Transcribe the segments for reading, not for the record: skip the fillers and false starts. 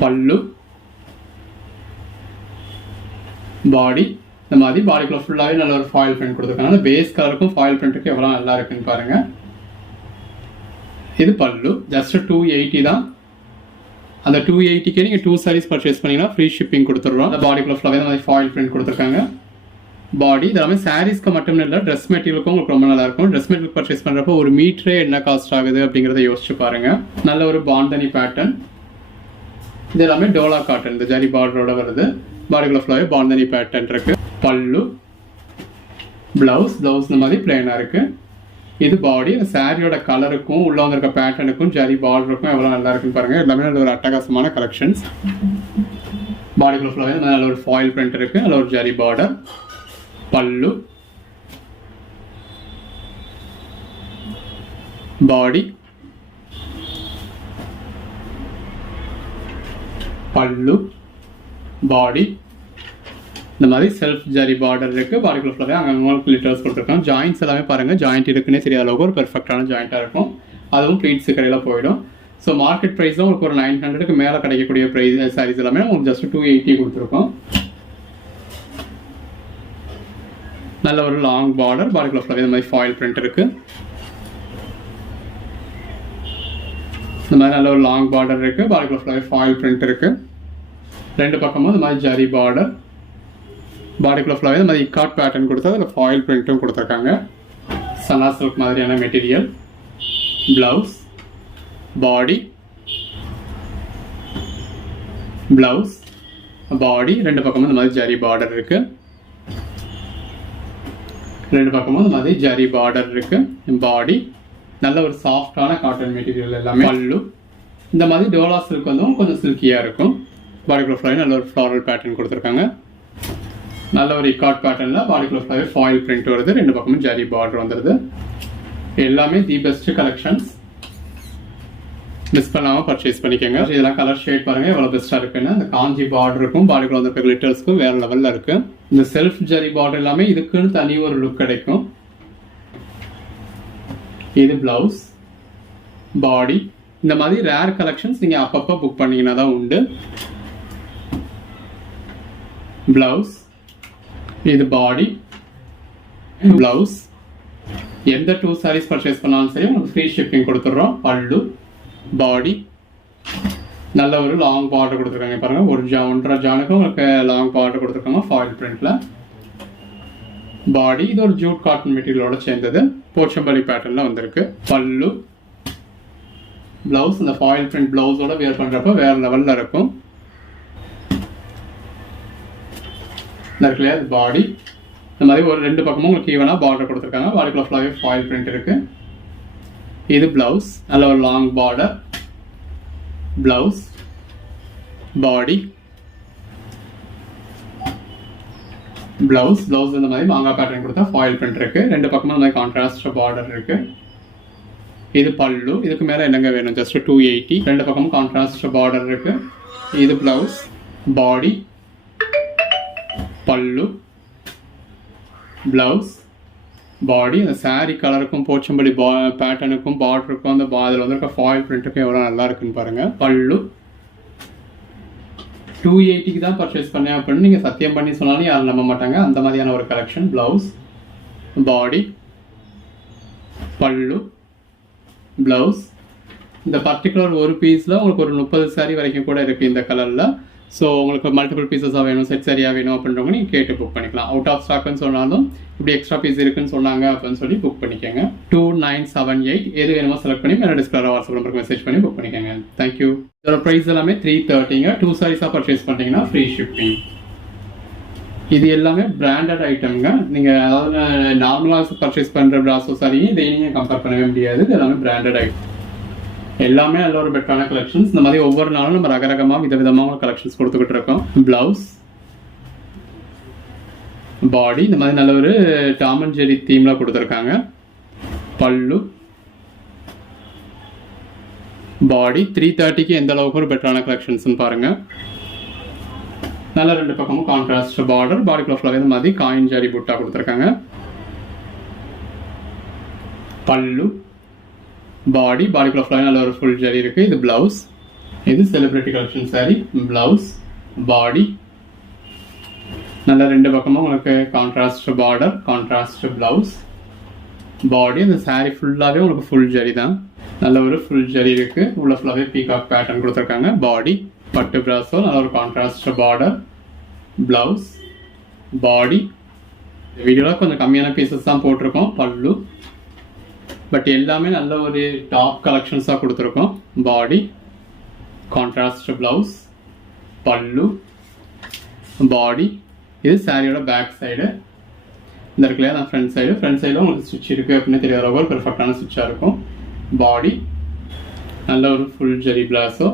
பல்லு, பாடி. இந்த மாதிரி பாடிக்குள்ள ஃபுல்லாகவே நல்ல ஒரு ஃபாயில் பிரிண்ட் கொடுத்துருக்காங்க. அந்த பேஸ் கலருக்கும் ஃபாயில் பிரிண்ட்டுக்கும் எவ்வளோ நல்லா இருக்குன்னு பாருங்க. இது பல்லு, ஜஸ்ட் 280 தான். அந்த 280க்கு நீங்கள் 2 சாரீஸ் பர்ச்சேஸ் பண்ணிங்கன்னா ஃப்ரீ ஷிப்பிங் கொடுத்துட்றோம். அந்த பாடிக்குள்ள ஃபுல்லாகவே இந்த மாதிரி ஃபாயில் பிரிண்ட் கொடுத்துருக்காங்க. பாடி இதெல்லாமே சாரீஸ்க்கு மட்டும் இல்லை, ட்ரெஸ் மெட்டீரியலுக்கும் உங்களுக்கு ரொம்ப நல்லா இருக்கும். ட்ரெஸ் மெட்டீரியல் பர்ச்சேஸ் பண்ணுறப்போ ஒரு மீட்டரே என்ன காஸ்ட் ஆகுது அப்படிங்கிறத யோசிச்சு பாருங்க. நல்ல ஒரு பாந்தனி பேட்டர்ன். இது எல்லாமே டோலா காட்டன், இந்த ஜரி பார்டரோட வருது. பாடிக்குள்ள ஃபுல்லாகவே பாந்தனி பேட்டர்ன் இருக்கு. பல்லு, பிளவுஸ் இந்த மாதிரி பிளேனா இருக்கு. இது பாடி. இந்த சாரியோட கலருக்கும் உள்ள வந்திருக்க பேட்டர்னுக்கும் ஜரி பார்டருக்கும் எவ்வளோ நல்லா இருக்குன்னு பாருங்க. எல்லாமே நல்ல ஒரு அட்டகாசமான கலெக்ஷன்ஸ். பாடிக்குள்ள ஃபுல்லாகவே நல்ல ஒரு ஃபாயில் பிரிண்ட் இருக்கு, நல்ல ஒரு ஜரி பார்டர். பல்லு, பாடி, பல்லு, பாடி. இந்த மாதிரி செல்ஃப் ஜரி பார்டர் இருக்கு. பாடிக்குள்ள ஃபுல்லாகவே அங்கே லிட்டர்ஸ் கொடுத்துருக்கோம். ஜாயின்ட்ஸ் எல்லாமே பாருங்க, ஜாயிண்ட் இருக்குன்னே தெரியாத அளவுக்கு ஒரு பெர்ஃபெக்டான ஜாயிண்டாக இருக்கும். அதுவும் ப்ளீட்ஸ் கடையில் போயிடும். ஸோ மார்க்கெட் ப்ரைஸில் உங்களுக்கு ஒரு 900க்கு மேலே கிடைக்கக்கூடிய ப்ரைஸ் சாரீஸ் எல்லாமே உங்களுக்கு ஜஸ்ட் 280 கொடுத்துருக்கோம். நல்ல ஒரு லாங் பார்டர். பாடிக்குள்ள ஃபுல்லாகவே இந்த மாதிரி ஃபாயில் பிரிண்ட் இருக்கு. இந்த மாதிரி நல்ல ஒரு லாங் பார்டர் இருக்கு. பாடிக்குள்ள ஃபுல்லாகவே ஃபாயில் பிரிண்ட் இருக்கு. ரெண்டு பக்கமும் இந்த மாதிரி ஜரி பார்டர். பாடிக்குள்ள ஃபுல்லாகவே இந்த மாதிரி இக்காட் பேட்டர்ன் கொடுத்து அதில் ஃபாயில் பிரிண்ட்டும் கொடுத்துருக்காங்க. சனா சில்க் மாதிரியான மெட்டீரியல். பிளவுஸ், பாடி, பிளவுஸ், பாடி. ரெண்டு பக்கமும் இந்த மாதிரி ஜரி பார்டர் இருக்கு. ரெண்டு பக்கமும் இந்த மாதிரி ஜரி பார்டர் இருக்கு. பாடி நல்ல ஒரு சாஃப்டான காட்டன் மெட்டீரியல் எல்லாமே. பல்லு இந்த மாதிரி டோலா சில்க் வந்து கொஞ்சம் சில்கியாக இருக்கும். பாடிக்குள்ள ஃபுல்லாகவே நல்ல ஒரு ஃப்ளாரல் பேட்டர்ன் கொடுத்துருக்காங்க. நல்ல ஒரு இக்காட் பேட்டர்னில் பாடிக்குள்ள ஃபுல்லாகவே ஃபாயில் பிரிண்ட் வருது. ரெண்டு பக்கமும் ஜரி பார்டர் வந்துடுது. எல்லாமே தி பெஸ்ட் கலெக்ஷன்ஸ். மிஸ் பண்ணாமல் பர்ச்சேஸ் பண்ணிக்கோங்க. இதெல்லாம் கலர் ஷேட் பாருங்கள் எவ்வளோ பெஸ்ட்டாக இருக்குன்னு. அந்த காஞ்சி பார்டருக்கும் பாடிக்குள்ள வந்து கிளிட்டர்ஸ்க்கும் வேறு லெவலில் இருக்குது. இந்த செல்ஃப் ஜரி பார்டர் எல்லாமே இதுக்குன்னு தனி ஒரு லுக் கிடைக்கும். இது பிளவுஸ், பாடி. இந்த மாதிரி ரேர் கலெக்ஷன்ஸ் நீங்கள் அப்பப்போ புக் பண்ணிங்கன்னா தான் உண்டு. பிளவுஸ், இது பாடி, பிளவுஸ். எந்த 2 சாரீஸ் பர்ச்சேஸ் பண்ணாலும் சரி உங்களுக்கு ஃப்ரீ ஷிப்பிங் கொடுத்துட்றோம். பல்லு, பாடி. நல்ல ஒரு லாங் பார்டர் கொடுத்துருக்காங்க பாருங்க. 1.5 ஜானுக்கு உங்களுக்கு லாங் பார்டர் கொடுத்துருக்காங்க ஃபாயில் பிரிண்ட்ல. பாடி இது ஒரு ஜூட் காட்டன் மெட்டீரியலோட சேர்ந்தது. போச்சம்பள்ளி பேட்டர்ன்ல வந்திருக்கு. பல்லு, பிளவுஸ். இந்த ஃபாயில் பிரிண்ட் பிளவுஸோட வேர் பண்றப்ப வேற லெவல்ல இருக்கும். பாடி இந்த மாதிரி ஒரு ரெண்டு பக்கமும் உங்களுக்கு ஈவனா பார்டர் கொடுத்துருக்காங்க. பாடிக்குள்ள ஃபுல்லாகவே ஃபாயில் பிரிண்ட் இருக்கு. இது பிளவுஸ், நல்ல ஒரு லாங் பார்டர். பிளவுஸ், பாடி, பிளவுஸ். இந்த மாதிரி மாங்காய் பேட்டர்ன் கொடுத்தா ஃபாயில் பிரிண்ட் இருக்கு. ரெண்டு பக்கமும் இந்த மாதிரி கான்ட்ராஸ்ட் பார்டர் இருக்கு. இது பல்லு. இதுக்கு மேலே என்னங்க வேணும்? ஜஸ்ட் 280. ரெண்டு பக்கமும் கான்ட்ராஸ்ட் பார்டர் இருக்கு. இது பிளவுஸ், பாடி, பல்லு, பிளவுஸ், பாடி. அந்த சாரி கலருக்கும் போச்சம்பள்ளி பேட்டர்னுக்கும் பார்டருக்கும் அந்த அதில் வந்து ஃபாயில் பிரிண்ட்டுக்கும் எவ்வளோ நல்லா இருக்குன்னு பாருங்க. பல்லு 280க்கு தான் பர்ச்சேஸ் பண்ணேன் அப்படின்னு நீங்கள் சத்தியம் பண்ணி சொன்னாலும் யாரும் நம்ப மாட்டாங்க. அந்த மாதிரியான ஒரு கலெக்ஷன். பிளவுஸ், பாடி, பல்லு, பிளவுஸ். இந்த பர்டிகுலர் ஒரு பீஸில் உங்களுக்கு ஒரு 30 சாரி வரைக்கும் கூட இருக்குது இந்த கலரில். ஸோ உங்களுக்கு மல்டிபிள் பீசஸாக வேணும், செட் சரியாக வேணும் அப்படின்றவங்க நீங்கள் கேட்டு புக் பண்ணிக்கலாம். அவுட் ஆஃப் ஸ்டாக்னு சொன்னாலும் இப்படி எக்ஸ்ட்ரா பீஸ் இருக்குன்னு சொன்னாங்க அப்படின்னு சொல்லி புக் பண்ணிக்கோங்க. 2978 எது வேணுமோ செலக்ட் பண்ணி மேலே டிஸ்பிளே வாட்ஸ்அப் நம்பருக்கு மெசேஜ் பண்ணி புக் பண்ணிக்கோங்க. தேங்க்யூ. இதோட ப்ரைஸ் எல்லாமே 330ங்க. 2 சாரீஸாக பர்ச்சேஸ் பண்ணிட்டீங்கன்னா ஃப்ரீ ஷிப்பிங். இது எல்லாமே பிராண்டட் ஐட்டம்ங்க. நீங்கள் அதாவது நார்மலாக பர்ச்சேஸ் பண்ணுற பிராசோ சாரியும் இதை நீங்கள் கம்பேர் பண்ணவே முடியாது. இது எல்லாமே பிராண்டட் ஐட்டம். எல்லாமே நல்ல ஒரு பெட்டரான கலெக்ஷன்ஸ். இந்த மாதிரி ஒவ்வொரு நாளும் நம்ம ரகரகமாக விதவிதமாக கலெக்ஷன்ஸ் கொடுத்துக்கிட்டு இருக்கோம். பிளவுஸ், பாடி. இந்த மாதிரி நல்ல ஒரு டாம் அண்ட் ஜெரி தீம்ல கொடுத்துருக்காங்க. பல்லு, பாடி. 330க்கு எந்த அளவுக்கு ஒரு பெட்டரான கலெக்ஷன்ஸ் பாருங்க. நல்ல ரெண்டு பக்கமும் கான்ட்ராஸ்ட் பார்டர். பாடிக்குள்ள ஃபுல்லாகவே இந்த மாதிரி காயின் ஜரி புட்டா கொடுத்துருக்காங்க. பல்லு, பாடி. பாடிக்குள்ள ஃபுல்லாக நல்ல ஒரு ஃபுல் ஜரி இருக்கு. இது பிளவுஸ். இது செலிபிரிட்டி கலெக்ஷன் சாரி. பிளவுஸ், பாடி, நல்ல ரெண்டு பக்கமும் உங்களுக்கு கான்ட்ராஸ்ட் பார்டர், கான்ட்ராஸ்ட் பிளவுஸ், பாடி. இந்த சாரி ஃபுல்லாகவே உங்களுக்கு ஃபுல் ஜரி தான். நல்ல ஒரு ஃபுல் ஜரி இருக்கு. உள்ள ஃபுல்லாகவே பீகாக் பேட்டர்ன் கொடுத்துருக்காங்க. பாடி பட்டு பிராஸோ, நல்ல ஒரு கான்ட்ராஸ்ட் பார்டர், பிளவுஸ், பாடி. வீடியோவில் கொஞ்சம் கம்மியான பீசஸ் தான் போட்டிருக்கோம். பல்லு, பட் எல்லாமே நல்ல ஒரு டாப் கலெக்ஷன்ஸாக கொடுத்துருக்கோம். பாடி, கான்ட்ராஸ்ட் பிளவுஸ், பல்லு, பாடி. இது சாரியோட பேக் சைடு. இந்த இடத்துல நான் ஃப்ரண்ட் சைடில் உங்களுக்கு ஸ்டிச் இருக்குது அப்படின்னு தெரியாத அளவுக்கு ஒரு பெர்ஃபெக்டான ஸ்டிச்சாக இருக்கும். பாடி, நல்ல ஒரு ஃபுல் ஜெரி பிளாஸோ.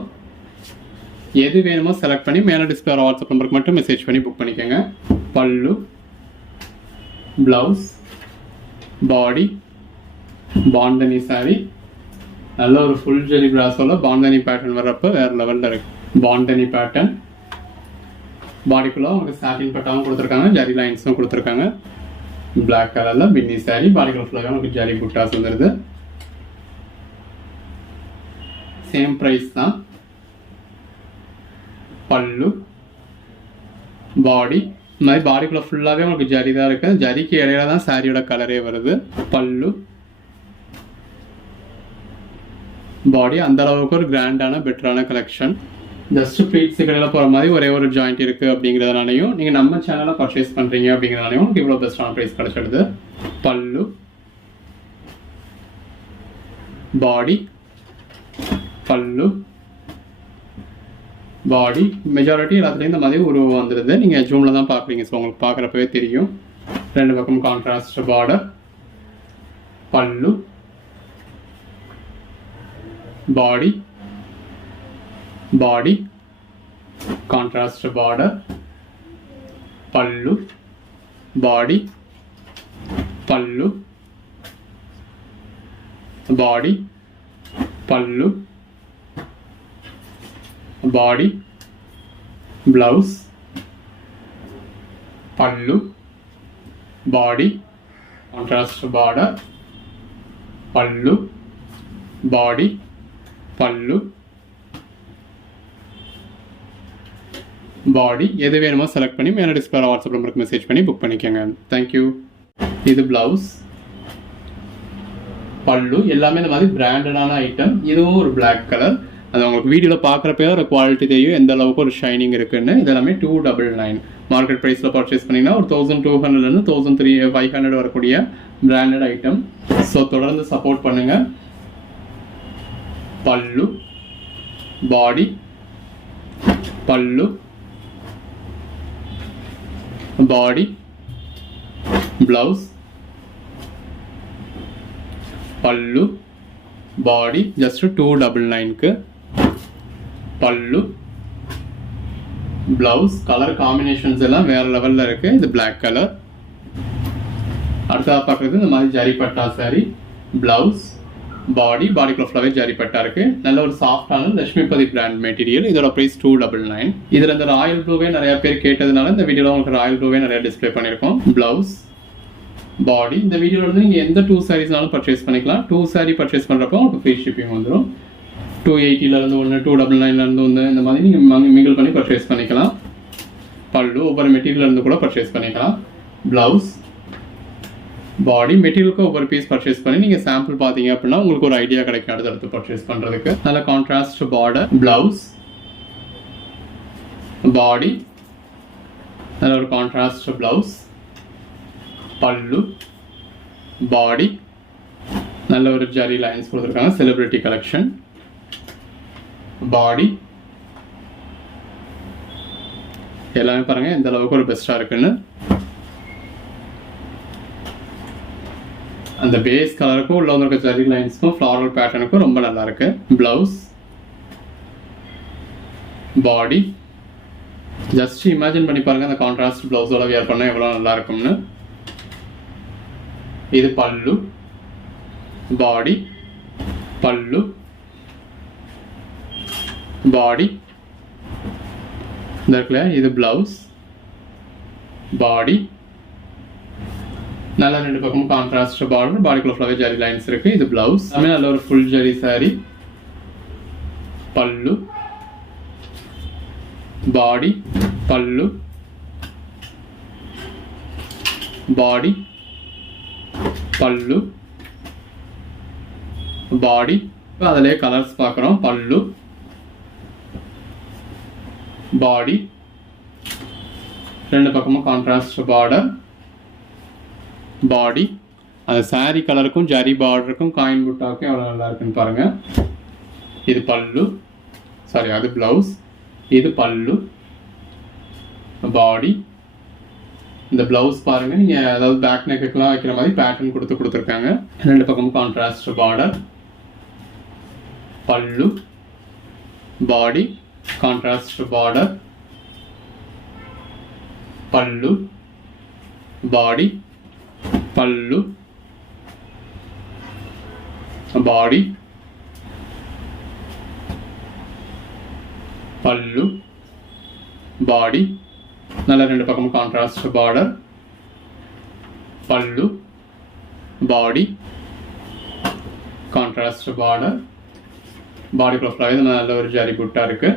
எது வேணுமோ செலக்ட் பண்ணி மேலே டிஸ்பிளே வாட்ஸ்அப் நம்பருக்கு மட்டும் மெசேஜ் பண்ணி புக் பண்ணிக்கோங்க. பல்லு, பிளவுஸ், பாடி, பாண்டனி சாரி. நல்ல ஒரு ஃபுல் ஜெரி பிளாஸோல பாண்டனி பேட்டர்ன் வர்றப்போ வேறு லெவலில் இருக்கு. பாண்டனி பேட்டர்ன் பாடிக்குள்ள உங்களுக்கு சாட்டின் பட்டாவும் கொடுத்துருக்காங்க, ஜரி லைன்ஸும் கொடுத்துருக்காங்க. பிளாக் கலரில் பின்னி சாரி. பாடிக்குள்ள ஃபுல்லாக உங்களுக்கு ஜரி புட்டாஸ் வந்துடுது. சேம் ப்ரைஸ் தான். பல்லு, பாடி. இந்த மாதிரி பாடிக்குள்ள ஃபுல்லாகவே உங்களுக்கு ஜரி தான் இருக்குது. ஜரிக்கு இடையில தான் சாரியோட கலரே வருது. பல்லு, பாடி. அந்த அளவுக்கு ஒரு கிராண்டான பெட்டரான கலெக்ஷன். ஜஸ்ட் ப்ளீட்ஸ் கடையில் போகிற மாதிரி ஒரே ஒரு ஜாயிண்ட் இருக்குது அப்படிங்கிறதுனாலையும், நீங்கள் நம்ம சேனலில் பர்ச்சேஸ் பண்ணுறீங்க அப்படிங்கிறதுனாலையும் உங்களுக்கு இவ்வளோ பெஸ்ட்டான ப்ரைஸ் கிடச்சிடுது. பல்லு, பாடி, பல்லு, பாடி. மெஜாரிட்டி எல்லாத்துலேயும் இந்த மாதிரி உருவம் வந்துடுது. நீங்கள் ஜூமில் தான் பார்க்குறீங்க, ஸோ உங்களுக்கு பார்க்குறப்பவே தெரியும். ரெண்டு பக்கம் கான்ட்ராஸ்ட் பார்டர், பல்லு, பாடி, பாடி, கான்ட்ராஸ்ட் பார்டர், பல்லு, பாடி, பல்லு, பாடி, பல்லு, பாடி, பிளவுஸ், பல்லு, பாடி, கான்ட்ராஸ்ட் பார்டர், பல்லு, பாடி, பல்லு, பாடி. எது வேணுமோ செலக்ட் பண்ணி மேலே டிஸ்பிளே வாட்ஸ்அப் நம்பருக்கு மெசேஜ் பண்ணி புக் பண்ணிக்கோங்க. தேங்க்யூ. இது பிளவுஸ், பல்லு. எல்லாமே இந்த மாதிரி பிராண்டடான ஐட்டம். இதுவும் ஒரு பிளாக் கலர். அது உங்களுக்கு வீடியோவில் பார்க்குறப்ப ஒரு குவாலிட்டி தெரியும் எந்த அளவுக்கு ஒரு ஷைனிங் இருக்குன்னு. இது எல்லாமே 299. மார்க்கெட் ப்ரைஸில் பர்ச்சேஸ் பண்ணிங்கன்னா ஒரு 1200 1500 வரக்கூடிய பிராண்டட் ஐட்டம். ஸோ தொடர்ந்து சப்போர்ட் பண்ணுங்கள். பல்லு, பாடி, பல்லு, பாடி, பிளவுஸ், பல்லு, பாடி. ஜஸ்ட் 299க்கு பல்லு, பிளவுஸ். கலர் காம்பினேஷன்ஸ் எல்லாம் வேற லெவலில் இருக்கு. இது பிளாக் கலர். அடுத்ததாக பார்க்குறது இந்த மாதிரி ஜரி பட்டா சாரி. பிளவுஸ், பாடி. பாடிக்குள்ள ஃபுல்லாகவே ஜரி பட்டா இருக்கு. நல்ல ஒரு சாஃப்டான லட்சுமிபதி பிராண்ட் மெட்டீரியல். இதோட ப்ரைஸ் 299. இதில் இந்த ராயல் ப்ளூவே நிறைய பேர் கேட்டதுனால இந்த வீடியோவில் உங்களுக்கு ராயல் ப்ளூவே நிறைய டிஸ்பிளே பண்ணியிருக்கோம். பிளவுஸ், பாடி. இந்த வீடியோவில் வந்து நீங்கள் எந்த 2 சாரீஸ்னாலும் பர்ச்சேஸ் பண்ணிக்கலாம். 2 சாரீ பர்ச்சேஸ் பண்ணுறப்போ உங்களுக்கு ஃப்ரீ ஷிப்பிங் வந்துடும். 280 ஒன்று, 299 ஒன்று, இந்த மாதிரி நீங்கள் மிங்கிள் பண்ணி பர்ச்சேஸ் பண்ணிக்கலாம். பல்லு ஒவ்வொரு மெட்டீரியல் கூட பர்ச்சேஸ் பண்ணிக்கலாம். பிளவுஸ், பாடி. மெட்டீரியலுக்கு ஒவ்வொரு பீஸ் பர்ச்சேஸ் பண்ணி நீங்கள் சாம்பிள் பார்த்தீங்க அப்படின்னா உங்களுக்கு ஒரு ஐடியா கிடைக்கும் அடுத்தடுத்து பர்ச்சேஸ் பண்ணுறதுக்கு. நல்ல கான்ட்ராஸ்ட் பார்டர், பிளவுஸ், பாடி. நல்ல ஒரு கான்ட்ராஸ்ட் பிளவுஸ், பல்லு, பாடி. நல்ல ஒரு ஜரி லைன்ஸ் கொடுத்துருக்காங்க. Celebrity collection. பாடி. எல்லாமே பாருங்கள் எந்த அளவுக்கு ஒரு பெஸ்ட்டாக இருக்குன்னு. அந்த பேஸ் கலருக்கும் உள்ள இருக்க ஜரி லைன்ஸ்க்கும் ஃப்ளாரல் பேட்டர்னுக்கும் ரொம்ப நல்லா இருக்கு. பிளவுஸ், பாடி. ஜஸ்ட் இமேஜின் பண்ணி பாருங்க அந்த கான்ட்ராஸ்ட் பிளவுஸோட வியர் பண்ணால் எவ்வளோ நல்லா இருக்கும்னு. இது பல்லு, பாடி, பல்லு, பாடி. இந்த இருக்குல்ல இது பிளவுஸ், பாடி. நல்ல ரெண்டு பக்கமும் கான்ட்ராஸ்ட் பார்டர். பாடிக்குள்ள ஃபுல்லாகவே ஜரி லைன்ஸ் இருக்கு. இது பிளவுஸ். நல்ல ஒரு ஃபுல் ஜரி சாரி. பல்லு, பாடி, பல்லு, பாடி, பல்லு, பாடி. இப்போ அதிலே கலர்ஸ் பார்க்குறோம். பல்லு, பாடி, ரெண்டு பக்கமும் கான்ட்ராஸ்ட் பார்டர், பாடி. அந்த சாரீ கலருக்கும் ஜரி பார்டருக்கும் காயின் புட்டாவுக்கும் எவ்வளோ நல்லா இருக்குன்னு பாருங்கள். இது பல்லு, சாரி அது ப்ளவுஸ், இது பல்லு, பாடி. இந்த ப்ளவுஸ் பாருங்கள், நீங்கள் அதாவது பேக் நெக்குக்கெலாம் வைக்கிற மாதிரி பேட்டர்ன் கொடுத்துருக்காங்க. ரெண்டு பக்கமும் கான்ட்ராஸ்ட் பார்டர், பல்லு, பாடி, கான்ட்ராஸ்ட் பார்டர், பல்லு, பாடி, பல்லு, பாடி, பல்லு, பாடி. நல்ல ரெண்டு பக்கமும் கான்ட்ராஸ்ட் பார்டர், பல்லு, பாடி, கான்ட்ராஸ்ட் பார்டர், பாடி ஃபுல்லாகவே நல்ல ஒரு ஜரி புட்டா இருக்கு.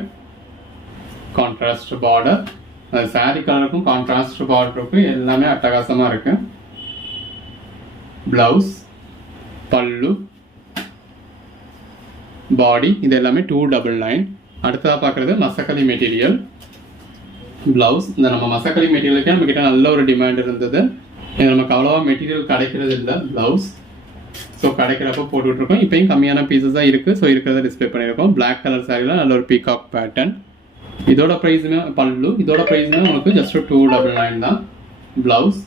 கான்ட்ராஸ்ட் பார்டர், அது சாரீ கலருக்கும் கான்ட்ராஸ்ட் பார்டருக்கும் எல்லாமே அட்டகாசமாக இருக்கு. ப்ளவுஸ், பல்லு, பாடி. இது எல்லாமே 299. அடுத்ததாக பார்க்குறது மசக்கலி மெட்டீரியல் ப்ளவுஸ். இந்த நம்ம மசக்கலி மெட்டீரியலுக்கே நம்மக்கிட்ட நல்ல ஒரு டிமாண்ட் இருந்தது. இது நமக்கு அவ்வளோவா மெட்டீரியல் கிடைக்கிறது இல்லை ப்ளவுஸ். ஸோ கிடைக்கிறப்ப போட்டுட்ருக்கோம். இப்போயும் கம்மியான பீசஸ் தான் இருக்குது. ஸோ இருக்கிறத டிஸ்பிளே பண்ணியிருக்கோம். பிளாக் கலர் சாரியில் நல்ல ஒரு பீகாக் பேட்டர்ன். இதோட ப்ரைஸுமே பல்லு, இதோட ப்ரைஸுமே உங்களுக்கு ஜஸ்ட் 299 தான். ப்ளவுஸ்,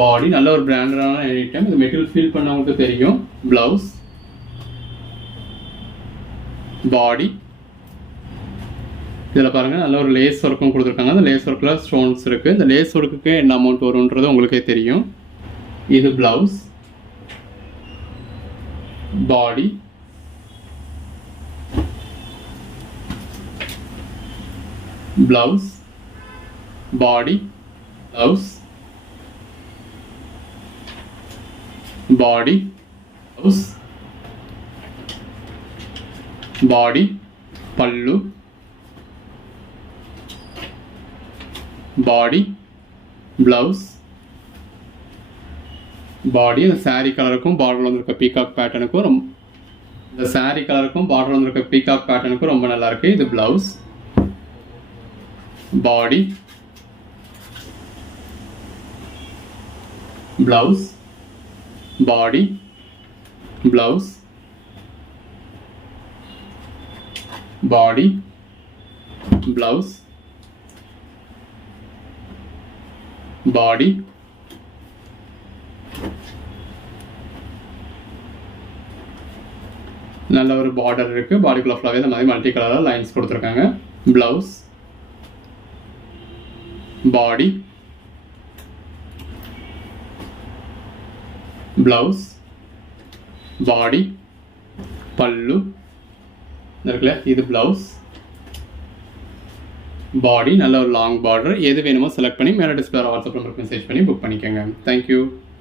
பாடி, நல்ல ஒரு பிராண்டடான ஐட்டம். இது மெட்டீரியல் ஃபீல் பண்ணவங்களுக்கு தெரியும். ப்ளவுஸ், பாடி. இதில் பாருங்கள் நல்ல ஒரு லேஸ் ஒர்க்கும் கொடுத்துருக்காங்க. அந்த லேஸ் ஒர்க்கில் ஸ்டோன்ஸ் இருக்குது. இந்த லேஸ் ஒர்க்குக்கு என்ன அமௌண்ட் வரும்ன்றது உங்களுக்கே தெரியும். இது ப்ளவுஸ், பாடி, ப்ளவுஸ், பாடி, ப்ளவுஸ், பாடி, ப்ளவுஸ், பாடி, பல்லு, பாடி, ப்ளவுஸ், பாடி. அந்த சாரீ கலருக்கும் பார்டர் வந்திருக்க பீகாக் பேட்டர்னுக்கும் இந்த சாரீ கலருக்கும் பார்டர் வந்திருக்க பீகாக் பேட்டர்னுக்கும் ரொம்ப நல்லா இருக்கு. இது ப்ளவுஸ், பாடி, ப்ளவுஸ், பாடி, ப்ளவுஸ், பாடி, ப்ளவுஸ், பாடி. நல்ல ஒரு பார்டர் இருக்கு. பாடிக்குள்ள ஃபுல்லாவே இந்த மாதிரி மல்டி கலர் லைன்ஸ் கொடுத்துருக்காங்க. ப்ளவுஸ், பாடி, ப்ளவுஸ், பாடி, பல்லு இருக்குல்ல, இது ப்ளவுஸ், பாடி. நல்ல ஒரு லாங் பார்டர். எது வேணுமோ செலக்ட் பண்ணி மேலே டிஸ்பிளே வாட்ஸ்அப் நம்பருக்கு மெசேஜ் பண்ணி புக் பண்ணிக்கோங்க. தேங்க்யூ.